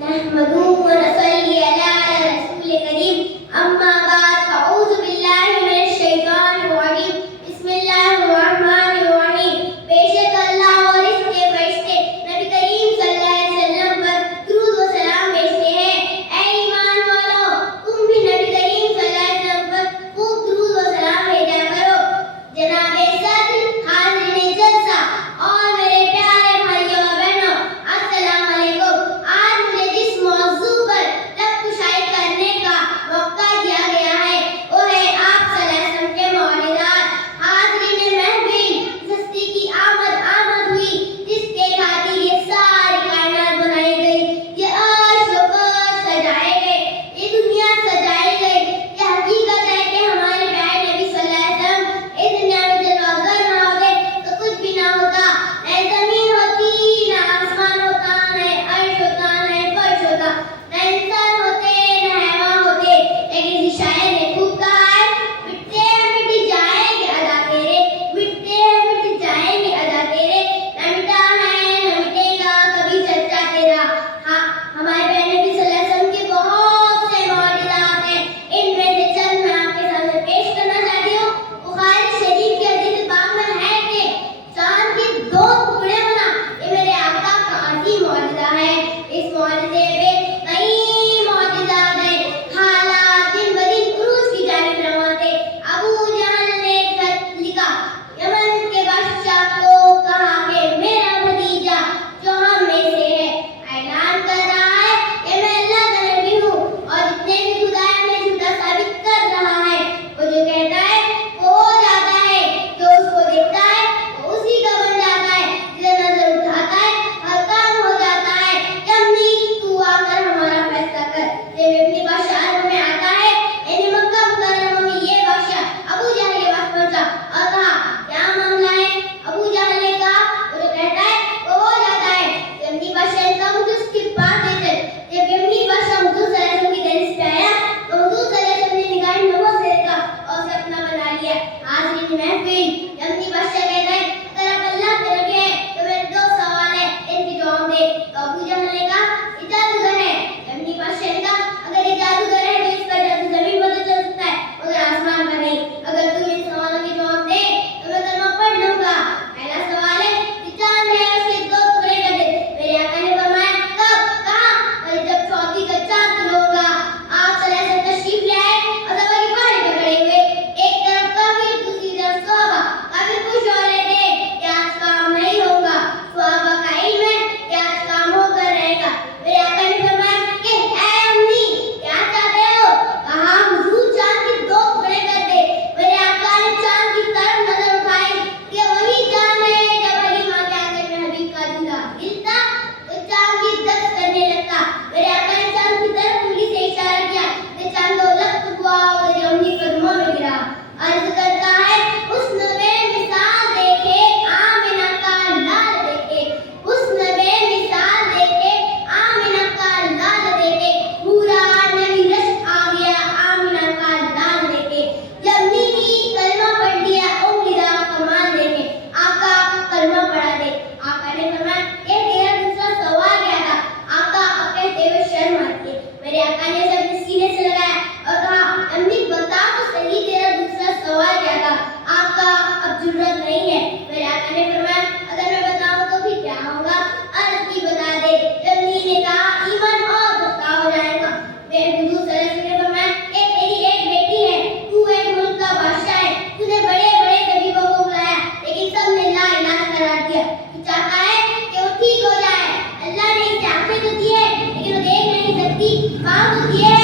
नहमदुहु व नसल्ली अला रसूलिल करीम अम्मा बाद अऊज़ु बिल्लाहि मिनश शैतानिर रजीम बिस्मिल्लाहिर रहमानिर रहीम। बेशक अल्लाह और इसके फरिश्ते नबी करीम सल्लल्लाहु अलैहि वसल्लम पर दुरूद व सलाम भेजते हैं। ऐ ईमान वालों, तुम भी नबी करीम सल्लल्लाहु अलैहि वसल्लम पर खूब दुरूद व सलाम भेजा करो। जनाबे सदर, हाज़िरीन जलसा और मेरे प्यारे भाइयों और बहनों, अस्सलाम वालेकुम। आज मुझे जिस मौजू पर लफ्ज़ करने का मौका दिया गया है वो है आप सल्लल्लाहु अलैहि वसल्लम के मौलिदात। हाज़िरीन महफिल, हस्ती की आमद हुई जिसके खातिर ये सारी कायनात बनाई गई, ये अर्श व फर्श सजाए गए, ये दुनिया सजाई गई। ये हकीकत है कि हमारे प्यारे नबी सल्लल्लाहु अलैहि वसल्लम इस दुनिया में जब अगर ना होते तो कुछ भी ना होता। न जमीन होती, न आसमान होता, न अर्श होता, न फर्श होता, न इंसान होते, न हैवान होते। लेकिन इस शायर ने खूब कहा है, मिटते हैं मिट जाएंगे अदा तेरे, मिटते हैं मिट जाएंगे अदा तेरे, न मिटा है न मिटेगा कभी चर्चा तेरा। हाँ, हमारे प्यारे नबी सल्लल्लाहु अलैहि वसल्लम के बहुत से मौजिज़ात हैं। इनमें से चंद मैं आपके सामने पेश करना चाहती हूँ। बुखारी शरीफ के हदीस पाक में है कि चांद के दो टुकड़े होना ये मेरे आका का अजीम मौजिज़ा है। इस मौजिज़े पे कई मौजिज़ात हैं। हालात दिन ब दिन उरूज की जानिब रवां थे। अबू जहल ने खत लिखा, यमन के बादशाह को कहा कि मेरा भतीजा जो हम में से है ऐलान कर रहा है कि मैं अल्लाह का नबी हूँ और जितने भी खुदा ने झूठा साबित कर रहा है वो जो कहता है वो हो जाता है, जो उसको देखता है वो उसी का बन जाता है, जिसे नजर उठाता है हर काम हो जाता है। यमनी तू आकर हमारा फैसला कर। जब इब्न बादशाह में आता है, यानी मक्का मुकर्रमा में ये बादशाह अबू जहल के पास पहुंचा और कहा क्या मामला है। अबू जहल ने कहा वो जो कहता है वो हो जाता है। यमनी बादशाह ने कहा मुझे उसके पास ले चल। जब यमनी बादशाह हुजूर सल्लल्लाहु अलैहि वसल्लम की दहलीज पे आया तो हुजूर सल्लल्लाहु अलैहि वसल्लम ने निगाह नमो से देखा और उसे अपना बना लिया। हाज़िरीन महफिल, यमनी बादशाह कहता है अगर आप अल्लाह के नबी हैं तो मेरे दो सवाल है, इनके जवाब दे। तो अबू जहल ने कहा ये जादूगर है। यमनी बादशाह ने कहा अगर ये जादूगर है तो इसका जादू जमीन पर तो चल सकता है मगर आसमान पर नहीं। अगर तू इन सवालों के जवाब दे तो मैं कलमा पढ़ लूंगा। पहला सवाल है कि चांद है उसके दो टुकड़े कर दे। मेरे आका ने फरमाया कब, कहाँ? मैं जब चौथी का चांद तुलूंगा। आप सल्लल्लाहु अलैहि वसल्लम तशरीफ ले आए और सभा के पहाड़े पे खड़े हुए। एक तरफ काफिर, दूसरी तरफ सहाबा। काफिर खुश हो रहे थे कि आज काम नहीं होगा, सहाबा का इल्म है कि आज काम होकर रहेगा। मेरे आका ने फरमाया कि ऐ अम्मी क्या चाहते हो? कहा हुजूर चांद के दो टुकड़े कर दे। मेरे आका ने चांद की तरफ नजर उठाई कि वही चांद है जब अली माँ के आंगन में हबीब का जूड़ा गिरता तो चांद की दस्त करने लगता। मेरे आका ने चांद की तरफ उंगली से इशारा किया कि चांद लख्त हुआ और मेरी अम्मी कदमों में गिरा। अर्ज करता है हुस्न बेमिसाल देखे आमिना का लाल देखे, हुस्न बेमिसाल देखे आमिना का लाल देखे, पूरा नबी रश आ गया आमिना का लाल देखे। यमनी ने कलमा पढ़ लिया उंगली दा कमाल देखे। आका कलमा पढ़ा दे। आका ने फरमाया ये तेरा दूसरा सवाल क्या था? आका अब कहते हुए शर्म आती है। मेरे आका ने उसे अपने सीने से लगाया और कहा अम्मी बता तो सही तेरा दूसरा सवाल क्या था? आका अब जरूरत नहीं है। मेरे आका ने फरमाया अगर मैं बताऊं तो फिर क्या होगा? अर्ज की बता दे। यमनी ने कहा ईमान और पक्का हो जाएगा। मेरे हुजूर सल्लल्लाहु अलैहि वसल्लम ने फरमाया तेरी एक बेटी है, तू एक मुल्क का बादशाह है, तूने बड़े बड़े कबीरों को बुलाया लेकिन सब ने ला इलाहा करार दिया। तू चाहता है कि वो ठीक हो जाए। अल्लाह ने इसे आंखें तो दी है लेकिन वो देख नहीं सकती, कान तो दिए